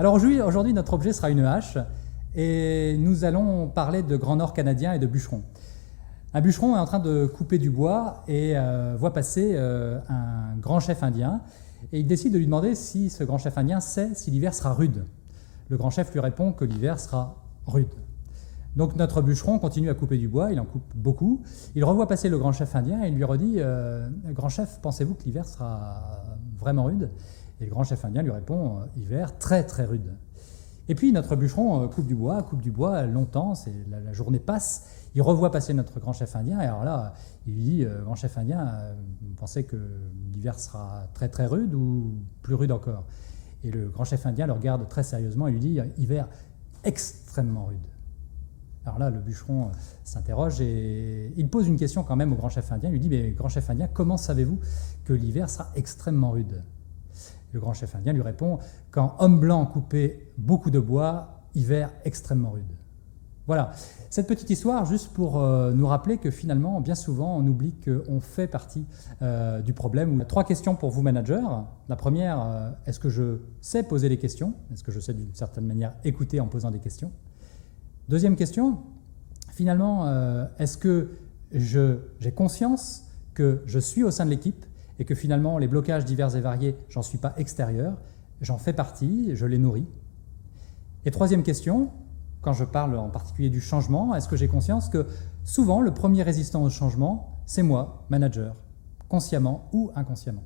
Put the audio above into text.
Alors aujourd'hui, notre objet sera une hache et nous allons parler de Grand Nord canadien et de bûcheron. Un bûcheron est en train de couper du bois et voit passer un grand chef indien et il décide de lui demander si ce grand chef indien sait si l'hiver sera rude. Le grand chef lui répond que l'hiver sera rude. Donc notre bûcheron continue à couper du bois, il en coupe beaucoup. Il revoit passer le grand chef indien et il lui redit « Grand chef, pensez-vous que l'hiver sera vraiment rude ?» Et le grand chef indien lui répond « Hiver très très rude ». Et puis notre bûcheron coupe du bois longtemps, la journée passe, il revoit passer notre grand chef indien et alors là, il lui dit « Grand chef indien, vous pensez que l'hiver sera très très rude ou plus rude encore ?» Et le grand chef indien le regarde très sérieusement et lui dit « Hiver extrêmement rude ». Alors là, le bûcheron s'interroge et il pose une question quand même au grand chef indien. Il lui dit « Mais grand chef indien, comment savez-vous que l'hiver sera extrêmement rude ?» Le grand chef indien lui répond « Quand homme blanc coupait beaucoup de bois, hiver extrêmement rude ». Voilà, cette petite histoire juste pour nous rappeler que finalement, bien souvent, on oublie qu'on fait partie du problème. 3 questions pour vous, managers. La première, est-ce que je sais poser les questions? Est-ce que je sais d'une certaine manière écouter en posant des questions? Deuxième question, finalement, est-ce que j'ai conscience que je suis au sein de l'équipe et que finalement les blocages divers et variés, j'en suis pas extérieur, j'en fais partie, je les nourris? Et troisième question, quand je parle en particulier du changement, est-ce que j'ai conscience que souvent le premier résistant au changement, c'est moi, manager, consciemment ou inconsciemment?